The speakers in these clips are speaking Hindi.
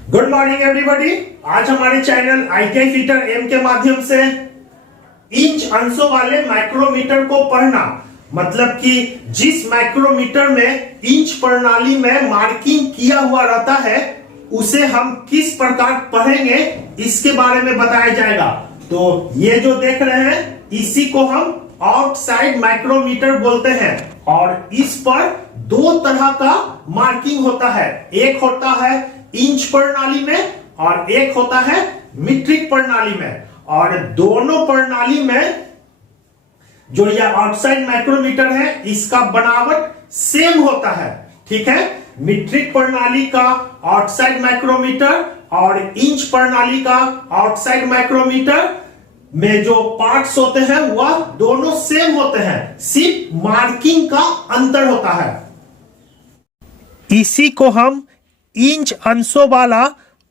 Good morning everybody. आज हमारे चैनल ITI फीटर एम के माध्यम से इंच अंशों वाले माइक्रोमीटर को पढ़ना, मतलब कि जिस माइक्रोमीटर में इंच प्रणाली में मार्किंग किया हुआ रहता है उसे हम किस प्रकार पढ़ेंगे इसके बारे में बताया जाएगा। तो ये जो देख रहे हैं इसी को हम आउटसाइड माइक्रोमीटर बोलते हैं और इस पर दो तरह का मार्किंग होता है। एक होता है इंच प्रणाली में और एक होता है मीट्रिक प्रणाली में। और दोनों प्रणाली में जो यह आउटसाइड माइक्रोमीटर है इसका बनावट सेम होता है, ठीक है। मीट्रिक प्रणाली का आउटसाइड माइक्रोमीटर और इंच प्रणाली का आउटसाइड माइक्रोमीटर में जो पार्ट्स होते हैं वह दोनों सेम होते हैं, सिर्फ मार्किंग का अंतर होता है। इसी को हम इंच अंशों वाला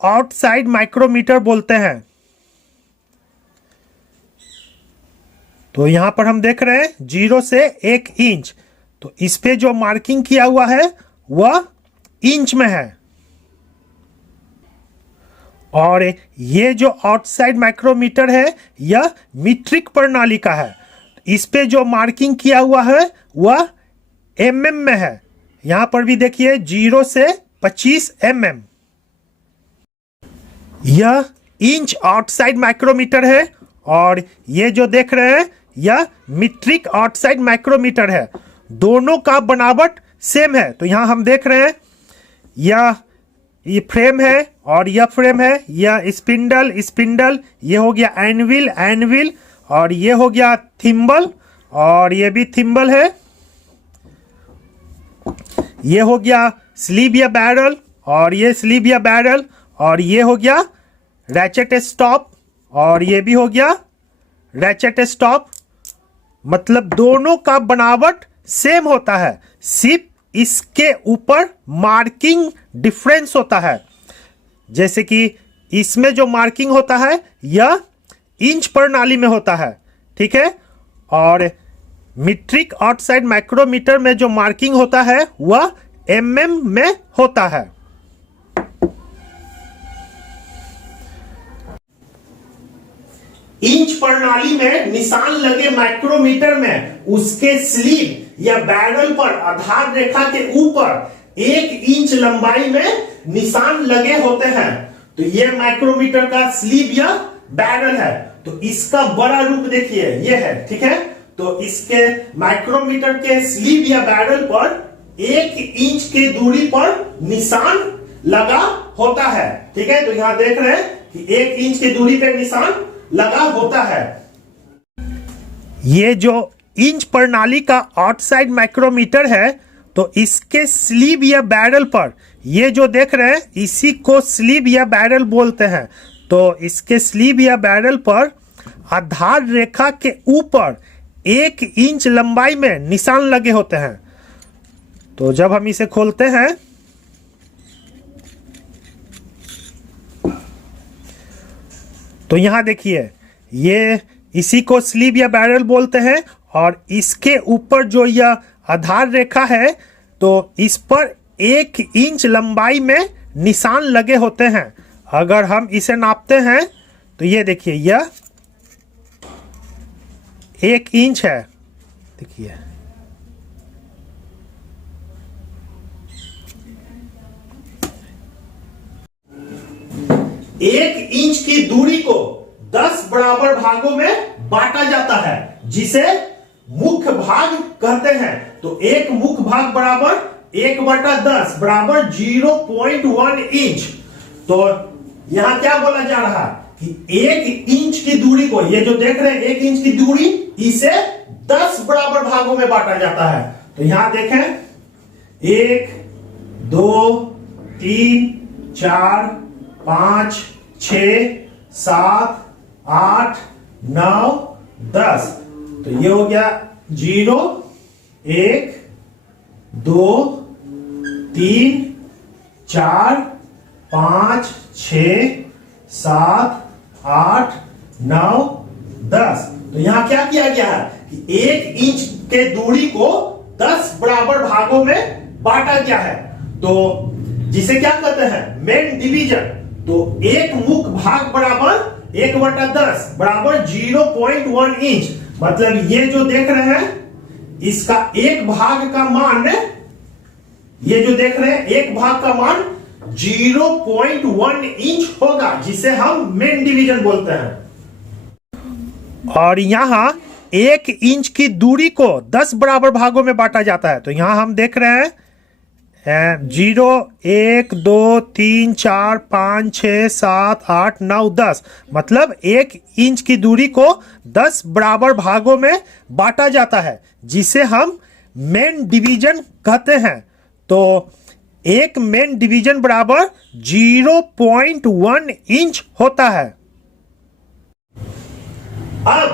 आउटसाइड माइक्रोमीटर बोलते हैं। तो यहां पर हम देख रहे हैं 0 से 1 इंच, तो इस पे जो मार्किंग किया हुआ है वह इंच में है। और ये जो आउटसाइड माइक्रोमीटर है यह मीट्रिक प्रणाली का है, इस पे जो मार्किंग किया हुआ है वह mm में है। यहां पर भी देखिए 0 से 25 mm। यह इंच आउटसाइड माइक्रोमीटर है और ये जो देख रहे हैं यह मीट्रिक आउटसाइड माइक्रोमीटर है। दोनों का बनावट सेम है। तो यहां हम देख रहे हैं ये फ्रेम है और यह फ्रेम है, यह स्पिंडल, ये हो गया एनविल और ये हो गया थिम्बल और ये भी थिम्बल है। ये हो गया स्लीव या बैरल और ये स्लीव या बैरल और ये हो गया रैचेट स्टॉप और ये भी हो गया रैचेट स्टॉप। मतलब दोनों का बनावट सेम होता है, सिर्फ इसके ऊपर मार्किंग डिफरेंस होता है। जैसे कि इसमें जो मार्किंग होता है यह इंच प्रणाली में होता है, ठीक है। और मीट्रिक आउटसाइड माइक्रोमीटर में जो मार्किंग होता है वह mm में होता है। इंच प्रणाली में निशान लगे माइक्रोमीटर में उसके स्लीव या बैरल पर आधार रेखा के ऊपर 1 इंच लंबाई में निशान लगे होते हैं। तो यह माइक्रोमीटर का स्लीव या बैरल है। तो इसका बड़ा रूप देखिए ये है, ठीक है। तो इसके माइक्रोमीटर के स्लीव या बैरल पर 1 इंच के दूरी पर निशान लगा होता है, ठीक है। तो यहां देख रहे हैं कि 1 इंच की दूरी पर निशान लगा होता है। ये जो इंच प्रणाली का आउटसाइड माइक्रोमीटर है तो इसके स्लीव या बैरल पर ये जो देख रहे हैं इसी को स्लीव या बैरल बोलते हैं। तो इसके स्लीव या बैरल पर आधार रेखा के ऊपर 1 इंच लंबाई में निशान लगे होते हैं। तो जब हम इसे खोलते हैं तो यहां देखिए ये इसी को स्लीव या बैरल बोलते हैं और इसके ऊपर जो यह आधार रेखा है तो इस पर 1 इंच लंबाई में निशान लगे होते हैं। अगर हम इसे नापते हैं तो ये देखिए यह 1 इंच है, देखिए। एक इंच की दूरी को 10 बराबर भागों में बांटा जाता है जिसे मुख्य भाग कहते हैं। तो एक मुख्य भाग बराबर 1/10 बराबर 0.1 इंच। तो यहां क्या बोला जा रहा है कि 1 इंच की दूरी को, ये जो देख रहे हैं 1 इंच की दूरी, इसे 10 बराबर भागों में बांटा जाता है। तो यहां देखें 1 2 3 4 5 6 7 8 9 10। तो ये हो गया 0 1 2 3 4 5 6 7 8 9 10। तो यहां क्या किया गया है कि 1 इंच के दूरी को 10 बराबर भागों में बांटा गया है। तो जिसे क्या कहते हैं मेन डिवीजन। तो एक मुख्य भाग बराबर 1/10 बराबर 0.1 इंच। मतलब ये जो देख रहे हैं इसका एक भाग का मान, ये जो देख रहे हैं एक भाग का मान 0.1 इंच होगा, जिसे हम मेन डिवीजन बोलते हैं। और यहां 1 इंच की दूरी को 10 बराबर भागों में बांटा जाता है। तो यहां हम देख रहे हैं 0 1 2 3 4 5 6 7 8 9 10, मतलब 1 इंच की दूरी को 10 बराबर भागों में बांटा जाता है, जिसे हम मेन डिवीजन कहते हैं। तो एक मेन डिवीजन बराबर 0.1 इंच होता है। अब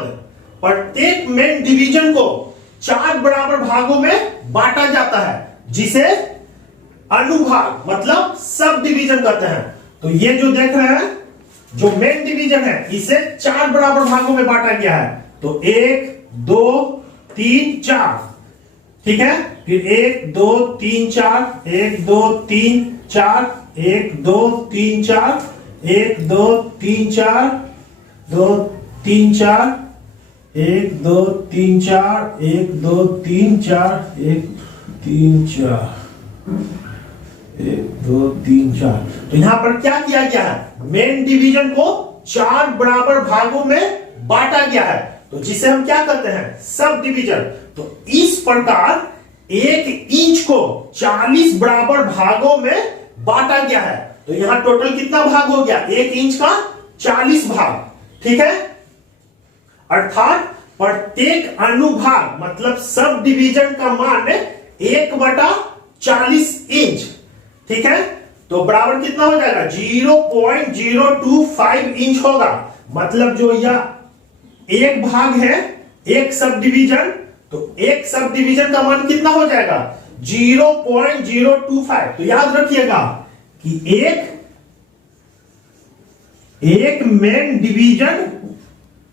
प्रत्येक मेन डिवीजन को 4 बराबर भागों में बांटा जाता है, जिसे अनुभाग मतलब सब डिवीजन कहते हैं। तो ये जो देख रहे हैं जो मेन डिवीजन है इसे 4 बराबर भागों में बांटा गया है। तो 1 2 3 4, ठीक है। फिर 1 2 3 4, 1 2 3 4, 1 2 3 4, 1 2 3 4, 2 3 4, 1 2 3 4, 1 2 3 4, 1 3 4, 1 2 3 4। तो यहां पर क्या किया गया है, मेन डिवीजन को 4 बराबर भागों में बांटा गया है, तो जिसे हम क्या कहते हैं सब डिवीजन। तो इस प्रकार 1 इंच को 40 बराबर भागों में बांटा गया है। तो यहां टोटल कितना भाग हो गया, 1 इंच का 40 भाग, ठीक है। अर्थात प्रत्येक अनुभाग मतलब सब डिवीजन का मान 1/40 इंच, ठीक है। तो बराबर कितना हो जाएगा 0.025 इंच होगा। मतलब जो यह एक भाग है एक सब डिवीजन, तो एक सब डिवीजन का मान कितना हो जाएगा 0.025। तो याद रखिएगा कि एक मेन डिवीजन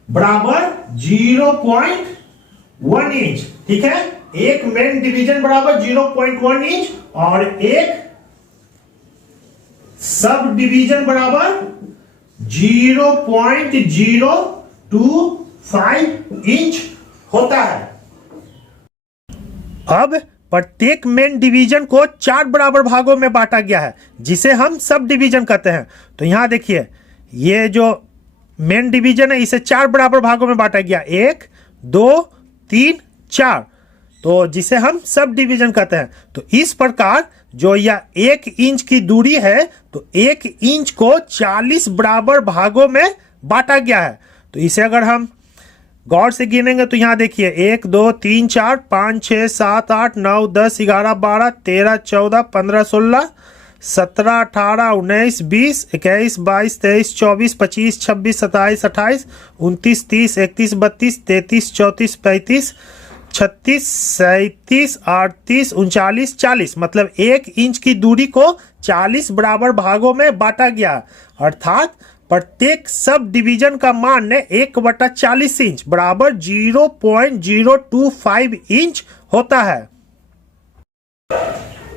बराबर 0.1 इंच, ठीक है। एक मेन डिवीजन बराबर 0.1 इंच और एक सब डिवीजन बराबर 0.025 इंच होता है। अब प्रत्येक मेन डिवीजन को 4 बराबर भागों में बांटा गया है, जिसे हम सब डिवीजन कहते हैं। तो यहां देखिए ये जो मेन डिवीजन है इसे 4 बराबर भागों में बांटा गया, 1 2 3 4, तो जिसे हम सब डिवीजन कहते हैं। तो इस प्रकार जो यह 1 इंच की दूरी है, तो 1 इंच को 40 बराबर भागों में बांटा गया है। तो इसे अगर हम गौर से गिनेंगे तो यहां देखिए 1 2 3 4 5 6 7 8 9 10 11 12 13 14 15 16 17 18 19 20 21 22 23 24 25 26 27 28 29 30 31 32 33 34 35 36 37 38 39 40, मतलब 1 इंच की दूरी को 40 बराबर भागों में बांटा गया। अर्थात प्रत्येक सब डिवीजन का मान 1/40 इंच बराबर 0.025 इंच होता है।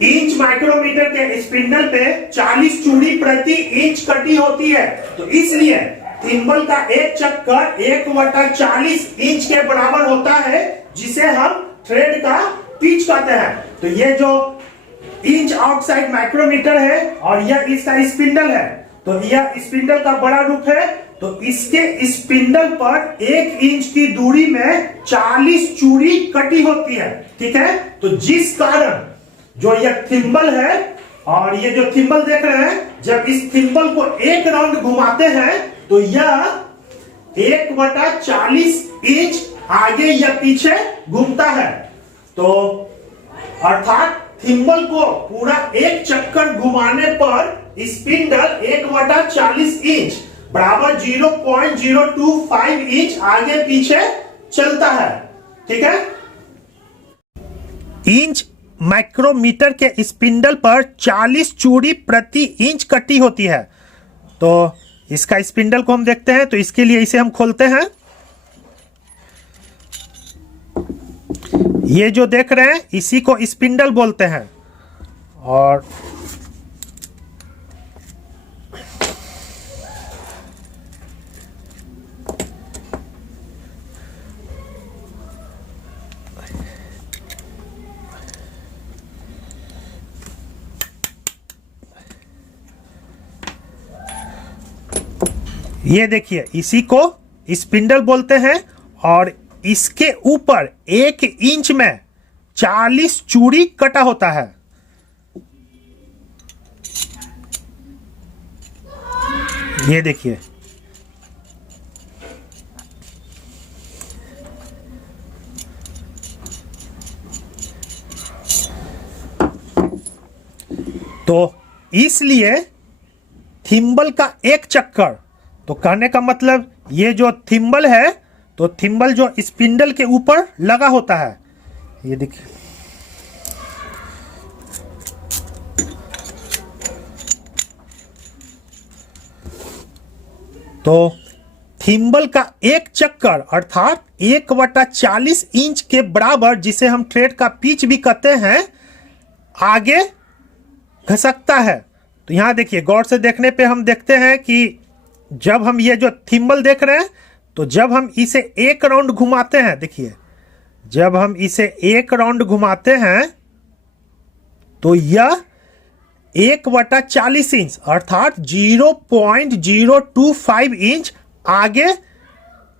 इंच माइक्रोमीटर के स्पिंडल पे 40 चूड़ी प्रति इंच कटी होती है। तो इसलिए थिम्बल का एक चक्कर 1/40 इंच के बराबर होता है, जिसे हम थ्रेड का पिच कहते हैं। तो ये जो इंच आउटसाइड माइक्रोमीटर है और यह इसका स्पिंडल है, तो यह स्पिंडल का बड़ा रूप है। तो इसके स्पिंडल पर 1 इंच की दूरी में 40 चूड़ी कटी होती है, ठीक है। तो जिस कारण जो यह थिम्बल है और ये जो थिम्बल देख रहे हैं, जब इस थिम्बल को एक राउंड घुमाते हैं तो यह 1/40 इंच आगे या पीछे घूमता है। तो अर्थात थिम्बल को पूरा एक चक्कर घुमाने पर स्पिंडल 1/40 इंच बराबर 0.025 इंच आगे पीछे चलता है, ठीक है। इंच माइक्रोमीटर के स्पिंडल पर 40 चूड़ी प्रति इंच कटी होती है। तो इसका स्पिंडल को हम देखते हैं, तो इसके लिए इसे हम खोलते हैं। ये जो देख रहे हैं इसी को स्पिंडल बोलते हैं। और ये देखिए, इसी को स्पिंडल बोलते हैं और इसके ऊपर 1 इंच में 40 चूड़ी कटा होता है। ये देखिए, तो इसलिए थिम्बल का एक चक्कर, तो कहने का मतलब ये जो थिम्बल है, तो थिम्बल जो स्पिंडल के ऊपर लगा होता है। ये देखिए, तो थिम्बल का एक चक्कर अर्थात 1/40 इंच के बराबर, जिसे हम थ्रेड का पिच भी कहते हैं, आगे घसकता है। तो यहां देखिए, गौर से देखने पे हम देखते हैं कि जब हम ये जो थिम्बल देख रहे हैं, तो जब हम इसे एक राउंड घुमाते हैं, देखिए जब हम इसे एक राउंड घुमाते हैं तो यह 1/40 इंच अर्थात 0.025 इंच आगे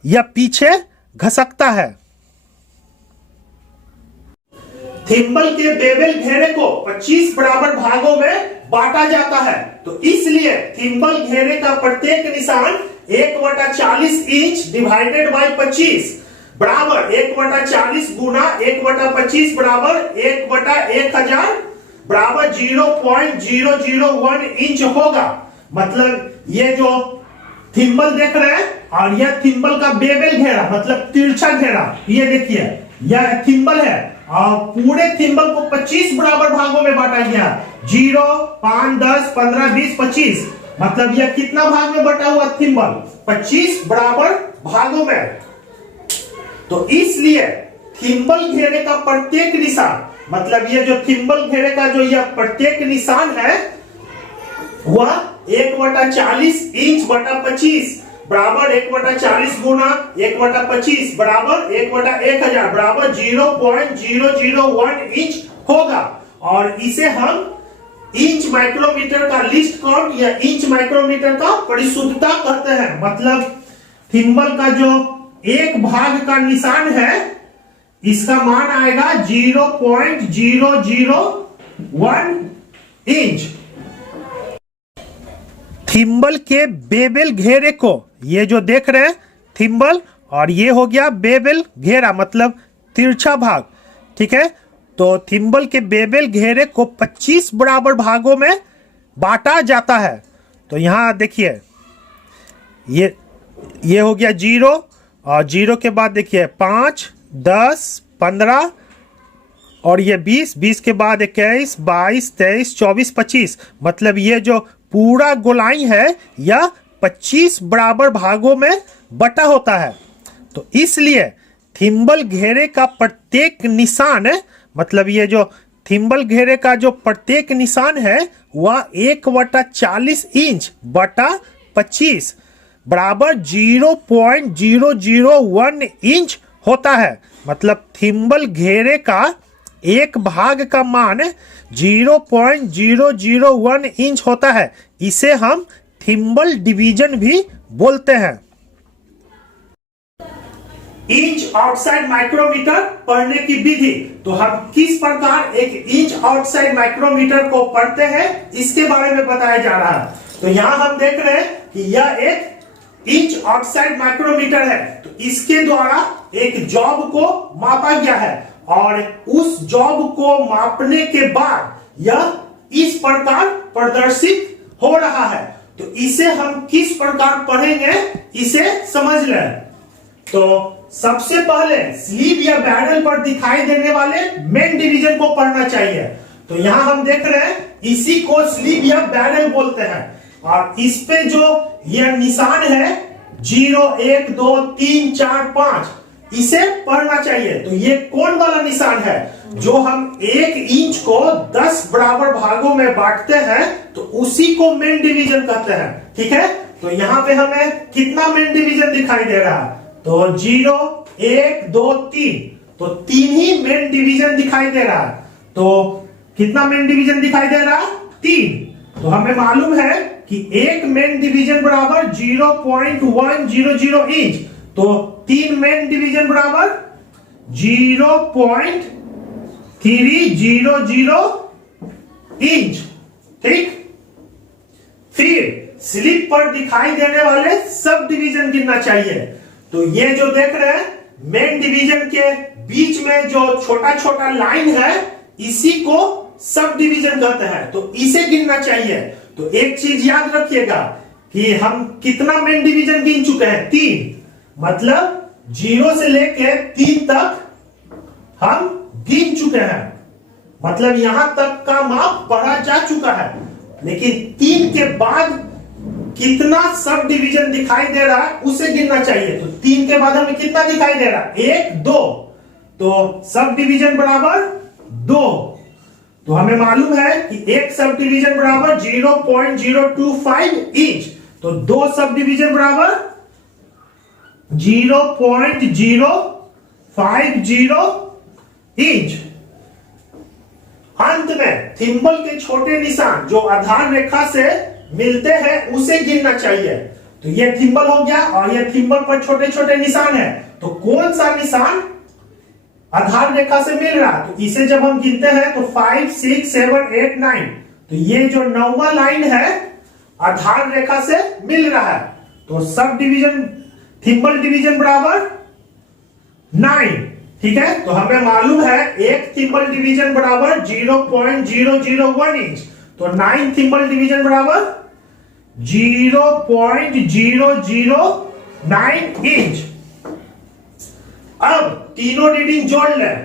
या पीछे घसकता है। थिम्बल के बेवेल घेरे को 25 बराबर भागों में बांटा जाता है। तो इसलिए थिम्बल घेरे का प्रत्येक निशान 1/40 इंच डिवाइडेड बाय 25 बराबर 1/40 गुना 1/25 बराबर 1/1000 बराबर 0.001 इंच होगा। मतलब ये जो थिम्बल देख रहे हैं और यह थिम्बल का बेवेल घेरा मतलब तिरछा घेरा, ये देखिए यह थिम्बल है और पूरे थिम्बल को 25 बराबर भागों में बांटा गया। 0, 5, 10, 15, 20, 25, मतलब यह कितना भाग में बटा हुआ थिम्बल? 25 बराबर भागों में। तो इसलिए थिम्बल घेरे का प्रत्येक निशान, मतलब ये जो थिम्बल घेरे का जो यह प्रत्येक निशान है वह 1/40 इंच बटा 25 बराबर 1/40 गुना 1/25 बराबर 1/1000 बराबर 0.001 इंच होगा। और इसे हम इंच माइक्रोमीटर का लिस्ट काउंट या इंच माइक्रोमीटर का परिशुद्धता कहते हैं। मतलब थिम्बल का जो एक भाग का निशान है इसका मान आएगा 0.001 इंच। थिम्बल के बेवेल घेरे को, ये जो देख रहे हैं थिम्बल, और ये हो गया बेवेल घेरा मतलब तिरछा भाग, ठीक है। तो थिम्बल के बेवेल घेरे को 25 बराबर भागों में बांटा जाता है। तो यहां देखिए ये हो गया 0 और 0 के बाद देखिए 5, 10, 15 और ये 20 के बाद 21, 22, 23, 24, 25, मतलब ये जो पूरा गोलाई है यह 25 बराबर भागों में बटा होता है। तो इसलिए थिम्बल घेरे का प्रत्येक निशान, मतलब ये जो थिम्बल घेरे का जो प्रत्येक निशान है वह 1/40 इंच बटा 25 बराबर 0.001 इंच होता है। मतलब थिम्बल घेरे का एक भाग का मान 0.001 इंच होता है। इसे हम थिम्बल डिवीजन भी बोलते हैं। इंच आउटसाइड माइक्रोमीटर पढ़ने की विधि, तो हम किस प्रकार एक इंच आउटसाइड माइक्रोमीटर को पढ़ते हैं इसके बारे में बताया जा रहा है। तो यहां हम देख रहे हैं कि यह एक इंच आउटसाइड माइक्रोमीटर है। तो इसके द्वारा एक जॉब को मापा गया है और उस जॉब को मापने के बाद यह इस प्रकार प्रदर्शित हो रहा है। तो इसे हम किस प्रकार पढ़ेंगे इसे समझ लें। तो सबसे पहले स्लीव या बैरल पर दिखाई देने वाले मेन डिवीजन को पढ़ना चाहिए। तो यहां हम देख रहे हैं इसी को स्लीव या बैरल बोलते हैं और इस पे जो यह निशान है 0, 1, 2, 3, 4, 5 इसे पढ़ना चाहिए। तो ये कौन वाला निशान है? जो हम 1 इंच को 10 बराबर भागों में बांटते हैं तो उसी को मेन डिवीजन कहते हैं, ठीक है। तो यहां पे हमें कितना मेन डिवीजन दिखाई दे रहा है? तो 0, 1, 2, 3, तो 3 ही मेन डिवीजन दिखाई दे रहा है। तो कितना मेन डिवीजन दिखाई दे रहा है? 3। तो हमें मालूम है कि एक मेन डिवीजन बराबर 0.100 इंच, तो 3 मेन डिवीजन बराबर 0.300 इंच। ठीक, फिर स्लिप पर दिखाई देने वाले सब डिवीजन गिनना चाहिए। तो ये जो देख रहे हैं मेन डिवीजन के बीच में जो छोटा छोटा लाइन है, इसी को सब डिवीजन कहते हैं, तो इसे गिनना चाहिए। तो एक चीज याद रखिएगा कि हम कितना मेन डिवीजन गिन चुके हैं, 3, मतलब 0 से लेके 3 तक हम गिन चुके हैं, मतलब यहां तक का माप पढ़ा जा चुका है। लेकिन 3 के बाद कितना सब डिवीजन दिखाई दे रहा है उसे गिनना चाहिए। तो 3 के बाद हमें कितना दिखाई दे रहा है, 1, 2, तो सब डिवीजन बराबर 2। तो हमें मालूम है कि एक सब डिवीजन बराबर 0.025 इंच, तो 2 सब डिवीजन बराबर 0.050 इंच। अंत में थिम्बल के छोटे निशान जो आधार रेखा से मिलते हैं उसे गिनना चाहिए। तो ये थिम्बल हो गया और ये थिम्बल पर छोटे छोटे निशान है, तो कौन सा निशान आधार रेखा से मिल रहा है, तो इसे जब हम गिनते हैं तो 5, 6, 7, 8, 9, तो ये जो 9वां लाइन है आधार रेखा से मिल रहा है। तो सब डिवीजन थिम्बल डिवीजन बराबर 9। ठीक है, तो हमें मालूम है एक थिम्बल डिवीजन बराबर 0.001 इंच, तो 9 थिम्बल डिवीजन बराबर 0.009 इंच। अब तीनों रीडिंग जोड़ लें,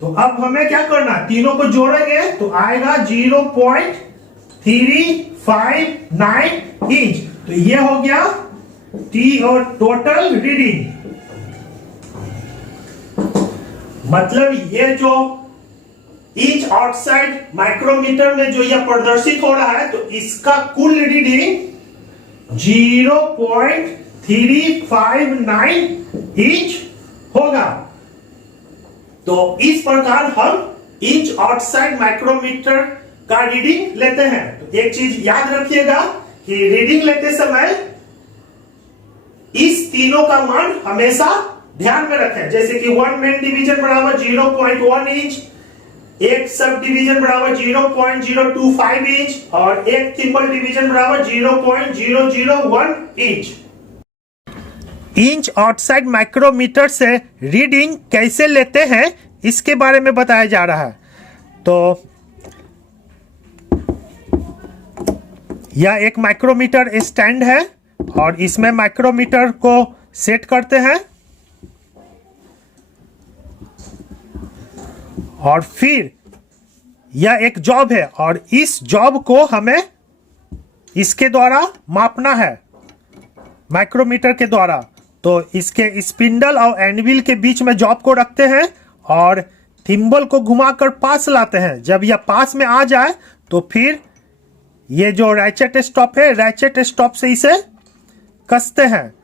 तो अब हमें क्या करना, तीनों को जोड़ेंगे तो आएगा 0.359 इंच। तो ये हो गया टी और टोटल रीडिंग, मतलब ये जो इंच आउटसाइड माइक्रोमीटर में जो यह प्रदर्शित हो रहा है, तो इसका कुल रीडिंग 0.359 इंच होगा। तो इस प्रकार हम इंच आउटसाइड माइक्रोमीटर का रीडिंग लेते हैं। तो एक चीज याद रखिएगा कि रीडिंग लेते समय इस तीनों का मान हमेशा ध्यान में रखें, जैसे कि 1 मेन डिवीजन बराबर 0.1 इंच, एक सब डिवीजन बराबर 0.025 इंच और एक थिम्बल डिवीजन बराबर 0.001 इंच। इंच आउटसाइड माइक्रोमीटर से रीडिंग कैसे लेते हैं इसके बारे में बताया जा रहा है। तो यह एक माइक्रोमीटर स्टैंड है और इसमें माइक्रोमीटर को सेट करते हैं और फिर यह एक जॉब है और इस जॉब को हमें इसके द्वारा मापना है, माइक्रोमीटर के द्वारा। तो इसके स्पिंडल और एनविल के बीच में जॉब को रखते हैं और थिम्बल को घुमाकर पास लाते हैं। जब यह पास में आ जाए तो फिर ये जो रैचेट स्टॉप है, रैचेट स्टॉप से इसे कसते हैं।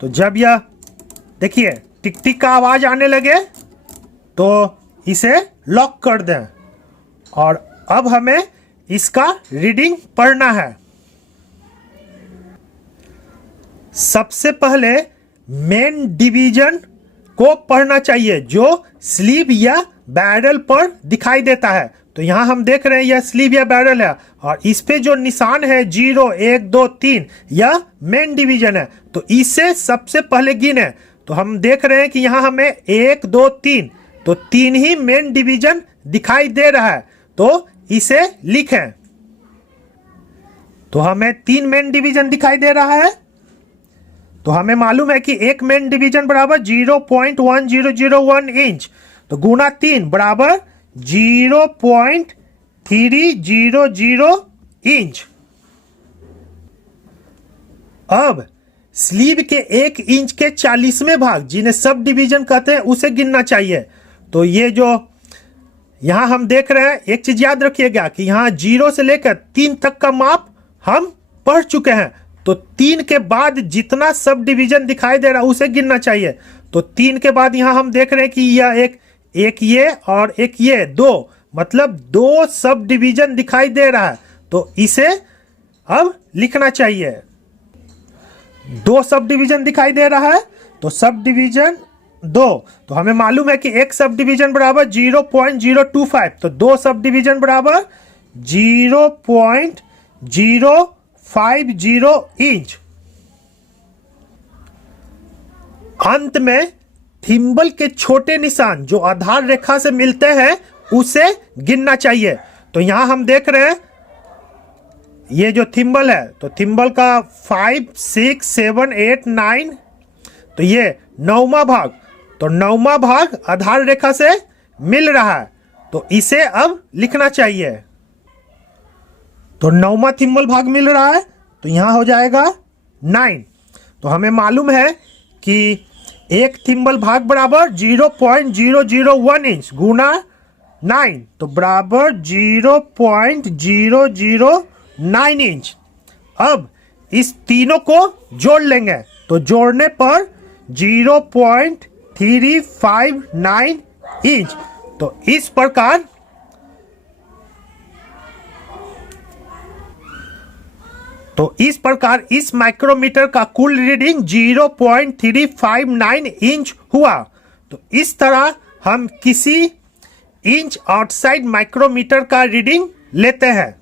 तो जब यह देखिए टिक टिक का आवाज आने लगे तो इसे लॉक कर दें और अब हमें इसका रीडिंग पढ़ना है। सबसे पहले मेन डिवीजन को पढ़ना चाहिए जो स्लीव या बैरल पर दिखाई देता है। तो यहां हम देख रहे हैं यह स्लीव या बैरल है और इस पे जो निशान है 0, 1, 2, 3 यह मेन डिवीजन है। तो इसे सबसे पहले गिने। तो हम देख रहे हैं कि यहां हमें 1, 2, 3, तो 3 ही मेन डिवीजन दिखाई दे रहा है, तो इसे लिखें। तो हमें 3 मेन डिवीजन दिखाई दे रहा है। तो हमें मालूम है कि एक मेन डिवीजन बराबर 0.1001 इंच, तो गुना 3 बराबर 0.300 इंच। अब स्लीव के 1 इंच के 40वें भाग जिन्हें सब डिवीजन कहते हैं उसे गिनना चाहिए। तो ये जो यहां हम देख रहे हैं, एक चीज याद रखिएगा कि यहां 0 से लेकर 3 तक का माप हम पढ़ चुके हैं। तो 3 के बाद जितना सब डिवीजन दिखाई दे रहा है उसे गिनना चाहिए। तो 3 के बाद यहां हम देख रहे हैं कि यह एक ये और एक ये 2, मतलब 2 सब डिवीजन दिखाई दे रहा है। तो इसे अब लिखना चाहिए। 2 सब डिवीजन दिखाई दे रहा है, तो सब डिवीजन 2, तो हमें मालूम है कि एक सब डिवीजन बराबर 0.025, तो 2 सब डिवीजन बराबर 0.050 इंच। अंत में थिम्बल के छोटे निशान जो आधार रेखा से मिलते हैं उसे गिनना चाहिए। तो यहां हम देख रहे हैं ये जो थिम्बल है, तो थिम्बल का 5, 6, 7, 8, 9, तो ये 9वां भाग, तो 9वां भाग आधार रेखा से मिल रहा है, तो इसे अब लिखना चाहिए। तो 9वां थिम्बल भाग मिल रहा है, तो यहां हो जाएगा 9। तो हमें मालूम है कि एक थिम्बल भाग बराबर 0.001 इंच गुना 9, तो बराबर 0.009 इंच। अब इस तीनों को जोड़ लेंगे, तो जोड़ने पर 0.359 इंच। तो इस प्रकार इस माइक्रोमीटर का कुल रीडिंग 0.359 इंच हुआ। तो इस तरह हम किसी इंच आउटसाइड माइक्रोमीटर का रीडिंग लेते हैं।